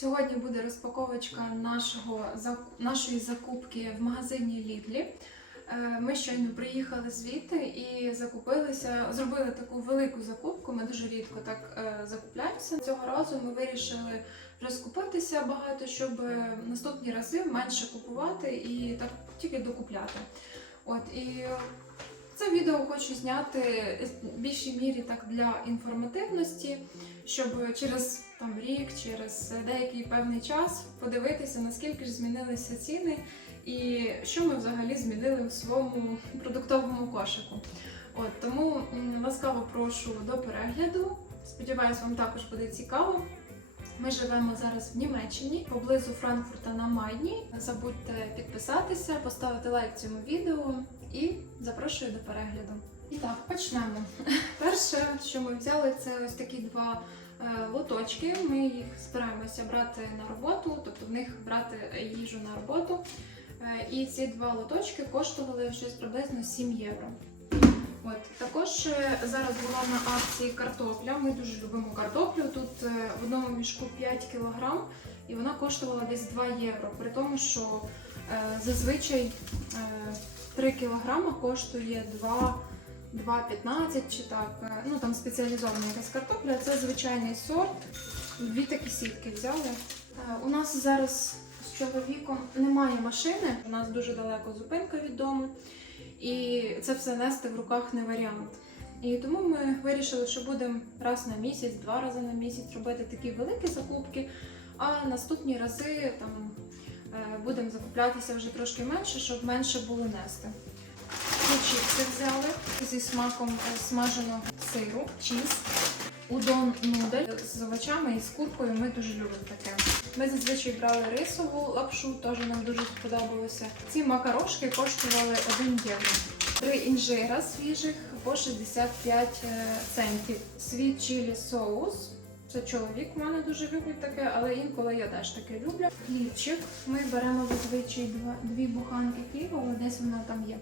Сьогодні буде розпаковочка нашого, нашої закупки в магазині Лідлі. Е, Ми щойно приїхали звідти і закупилися, зробили таку велику закупку. Ми дуже рідко так е, закупляємося. Цього разу ми вирішили розкупитися багато, щоб е, наступні рази менше купувати і так тільки докупляти. От і це відео хочу зняти в більшій мірі так для інформативності, щоб через там рік, через деякий певний час подивитися, наскільки ж змінилися ціни і що ми взагалі змінили у своєму продуктовому кошику. От тому ласкаво прошу до перегляду. Сподіваюсь, вам також буде цікаво. Ми живемо зараз в Німеччині, поблизу Франкфурта на Майні. Не забудьте підписатися, поставити лайк цьому відео і запрошую до перегляду. І так, почнемо. Перше, що ми взяли, це ось такі два лоточки. Ми їх збираємося брати на роботу, тобто в них брати їжу на роботу. Е, І ці два лоточки коштували щось приблизно 7 євро. От також е, зараз була на акції картопля. Ми дуже любимо картоплю. Тут е, в одному мішку 5 кг і вона коштувала десь 2 євро. При тому, що е, зазвичай е, 3 кг коштує 2 2,15 чи так. Е, Ну там спеціалізована якась картопля. Це звичайний сорт. Дві такі сітки взяли. Е, У нас зараз з чоловіком немає машини. У нас дуже далеко зупинка від дому. І це все нести в руках не варіант. І тому ми вирішили, що будемо раз на місяць, два рази на місяць робити такі великі закупки, а наступні рази там е, будемо закуплятися вже трошки менше, щоб менше було нести. Чіпси взяли зі смаком е, смаженого сиру, чіз, удон нудель з овочами і з куркою. Ми дуже любимо таке. Ми зазвичай брали рисову лапшу, теж нам дуже сподобалося. Ці макарошки коштували 1 євро. Три інжира свіжих по 65 е, центів. Світ чилі соус. Це чоловік в мене дуже любить таке, але інколи я теж таке люблю. Хлібчик. Ми беремо зазвичай дві буханки хліба, але десь вона там є.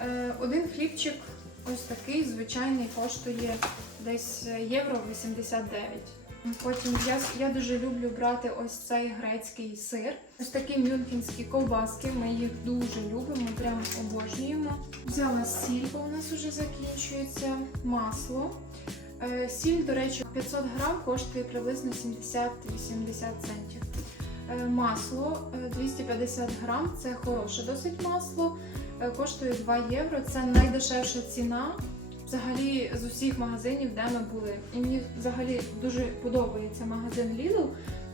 Е, один хлібчик ось такий звичайний коштує десь євро 89. Потім я, я дуже люблю брати ось цей грецький сир. Ось такі мюнхенські ковбаски. Ми їх дуже любимо, прям обожнюємо. Взяла сіль, бо у нас вже закінчується. Масло. Е, Сіль, до речі, 500 грам коштує приблизно 70-80 центів. Е, Масло е, 250 грам, це хороше досить масло. Е, Коштує 2 євро. Це найдешевша ціна взагалі з усіх магазинів, де ми були. І мені взагалі дуже подобається магазин Lidl,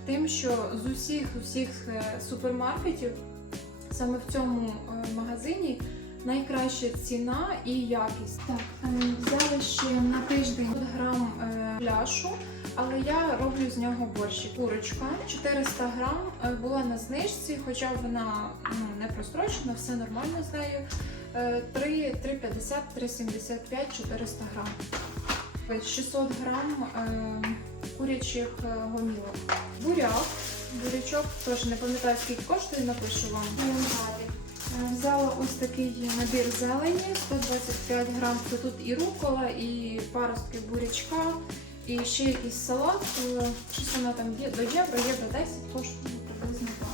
тим, що з усіх усіх е, супермаркетів саме в цьому е, магазині найкраща ціна і якість. Так, взяли ще на тиждень грам пляшу. Але я роблю з нього борщик. Курочка 400 грам е, була на знижці, хоча вона ну, не прострочена, все нормально з нею. Е, 3, 3,50, 3,75, 400 грам. 600 грам е, курячих е, гомілок. Буряк. Бурячок теж не пам'ятаю, скільки коштує, напишу вам. Взяла ось такий набір зелені, 125 грам. Це тут і рукола, і паростки бурячка, і ще якийсь салат. Е, Щось воно там є до євро, євро 10 коштує приблизно так.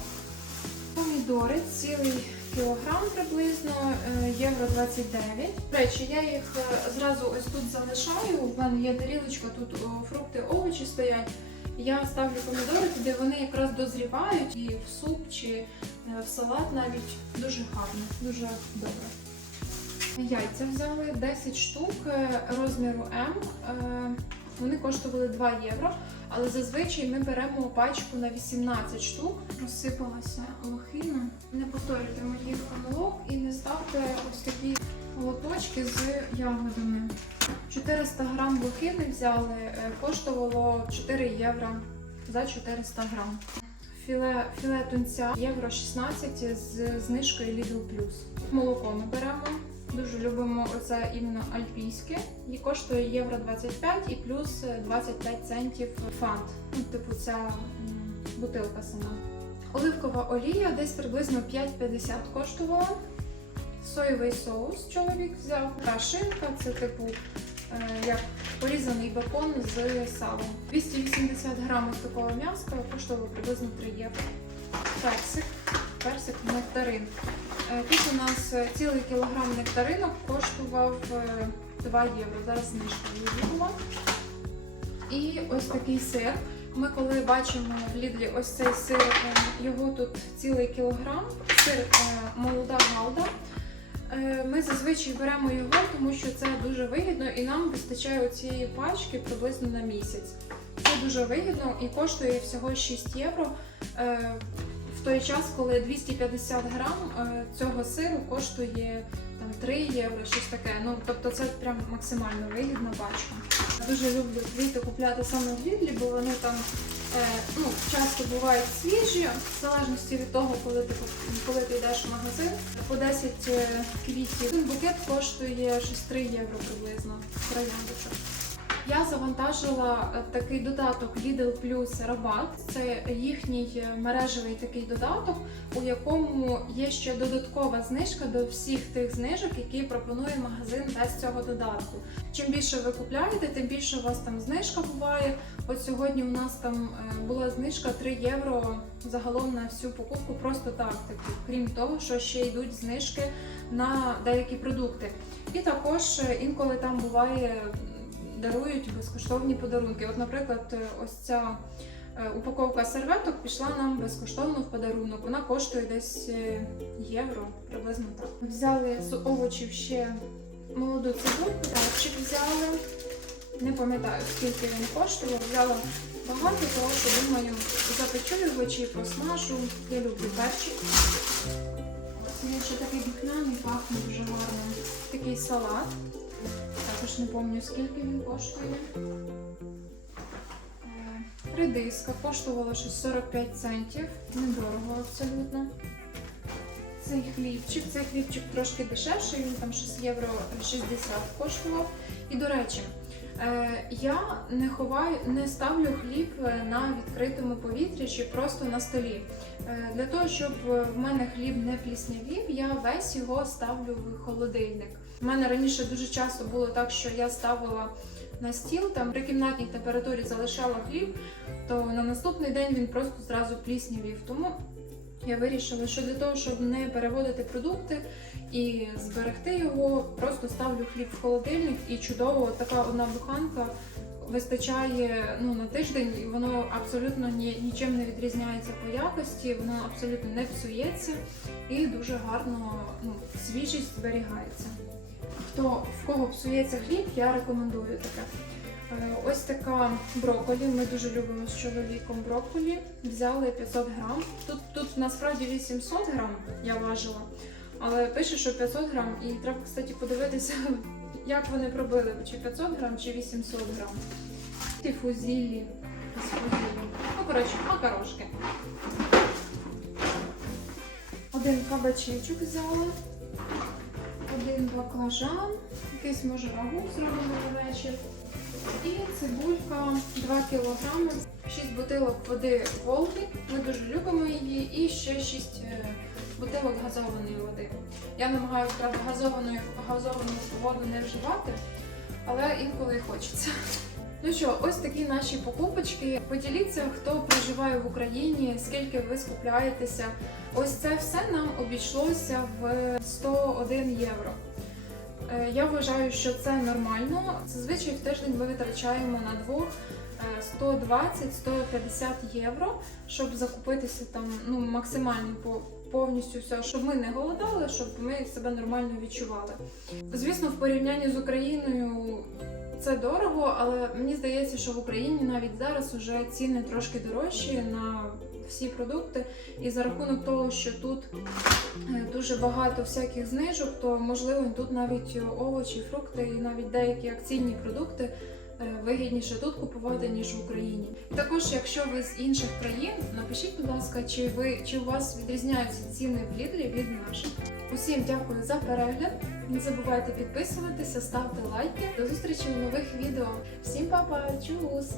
Помідори цілий кілограм приблизно, е, євро 29. До речі, я їх е, зразу ось тут залишаю. У мене є тарілочка, тут фрукти, овочі стоять. Я ставлю помідори туди, вони якраз дозрівають і в суп чи в салат навіть дуже гарно, дуже добре. Яйця взяли 10 штук розміру М. Вони коштували 2 євро, але зазвичай ми беремо пачку на 18 штук. Розсипалася лохина. Не повторюйте моїх помилок і не ставте ось такі лоточки з ягодами. 400 грам лохини взяли, е, коштувало 4 євро за 400 грам. Філе, філе тунця євро 16 з знижкою Lidl. Молоко ми беремо. Дуже любимо оце іменно альпійське. І коштує євро 25 і плюс 25 центів фант. Ну, типу, ця бутилка сама. Оливкова олія десь приблизно 5,50 коштувала. Соєвий соус чоловік взяв. Та шинка, це типу е, як порізаний бекон з салом. 280 грамів такого м'яска коштувало приблизно 3 євро. Персик, персик нектарин. Е, Тут у нас е, цілий кілограм нектаринок коштував е, 2 євро. Зараз знижка її була. І ось такий сир. Ми коли бачимо в Лідлі ось цей сир, е, його тут цілий кілограм, сир е, молода галда. Е, Ми зазвичай беремо його, тому що це дуже вигідно і нам вистачає цієї пачки приблизно на місяць. Це дуже вигідно і коштує всього 6 євро. В той час, коли 250 грам е, цього сиру коштує там 3 євро, щось таке. Ну тобто це прям максимально вигідна пачка. Дуже люблю квіти купляти саме в Лідлі, бо вони там е, ну, часто бувають свіжі, в залежності від того, коли ти коли ти йдеш в магазин. По 10 е, квітів. Один букет коштує щось 3 євро приблизно. Трояндочок. Я завантажила е, такий додаток Lidl Plus Rabat. Це їхній е, мережевий такий додаток, у якому є ще додаткова знижка до всіх тих знижок, які пропонує магазин без цього додатку. Чим більше ви купляєте, тим більше у вас там знижка буває. От сьогодні у нас там е, була знижка 3 євро загалом на всю покупку, просто так, таки, крім того, що ще йдуть знижки на деякі продукти. І також інколи там буває дарують безкоштовні подарунки. От, наприклад, е, ось ця е, упаковка серветок пішла нам безкоштовно в подарунок. Вона коштує десь е, євро, приблизно так. Взяли з овочів ще молоду цибульку, перчик взяли. Не пам'ятаю, скільки він коштував. Взяла багато, тому що думаю, запечу його чи посмажу. Я люблю перчик. Ось він ще такий духмяний, пахне дуже гарно. Такий салат. Також не пам'ятаю, скільки він коштує. Е, Редиска коштувала щось 45 центів. Недорого абсолютно. Цей хлібчик, цей хлібчик трошки дешевший, він там 6 євро 60 коштував. І до речі, я не ховаю, не ставлю хліб е, на відкритому повітрі чи просто на столі. Е, Для того, щоб е, в мене хліб не пліснявів, я весь його ставлю в холодильник. У мене раніше дуже часто було так, що я ставила на стіл, там при кімнатній температурі залишала хліб, то на наступний день він просто зразу пліснявів. Тому я вирішила, що для того, щоб не переводити продукти і зберегти його, просто ставлю хліб в холодильник і чудово така одна буханка вистачає ну, на тиждень, і воно абсолютно ні, нічим не відрізняється по якості, воно абсолютно не псується і дуже гарно ну, свіжість зберігається. Хто в кого псується хліб, я рекомендую таке. Е, Ось така брокколі. Ми дуже любимо з чоловіком брокколі. Взяли 500 грам. Тут, тут насправді 800 грам я важила, але пише, що 500 грам. І треба, кстати, подивитися, як вони пробили, чи 500 грам, чи 800 грам. Фузілі. Ну, коротше, макарошки. Один кабачечок взяла, один баклажан, якийсь може рагу зробимо на вечір. І цибулька 2 кг, 6 бутилок води Волги. Ми дуже любимо її. І ще 6 е, бутилок газованої води. Я намагаюся газовану, газовану воду не вживати, але інколи хочеться. Ну що, ось такі наші покупочки. Поділіться, хто проживає в Україні, скільки ви скупляєтеся. Ось це все нам обійшлося в 101 євро. Е, Я вважаю, що це нормально. Зазвичай в тиждень ми витрачаємо на двох е, 120-150 євро, щоб закупитися там ну, максимально по повністю все, щоб ми не голодали, щоб ми себе нормально відчували. Звісно, в порівнянні з Україною це дорого, але мені здається, що в Україні навіть зараз уже ціни трошки дорожчі на всі продукти. І за рахунок того, що тут е, дуже багато всяких знижок, то можливо тут навіть овочі, фрукти і навіть деякі акційні продукти вигідніше тут купувати ніж в Україні. І також, якщо ви з інших країн, напишіть, будь ласка, чи ви чи у вас відрізняються ціни в Лідлі від наших. Усім дякую за перегляд. Не забувайте підписуватися, ставте лайки. До зустрічі у нових відео. Всім па-па, чус!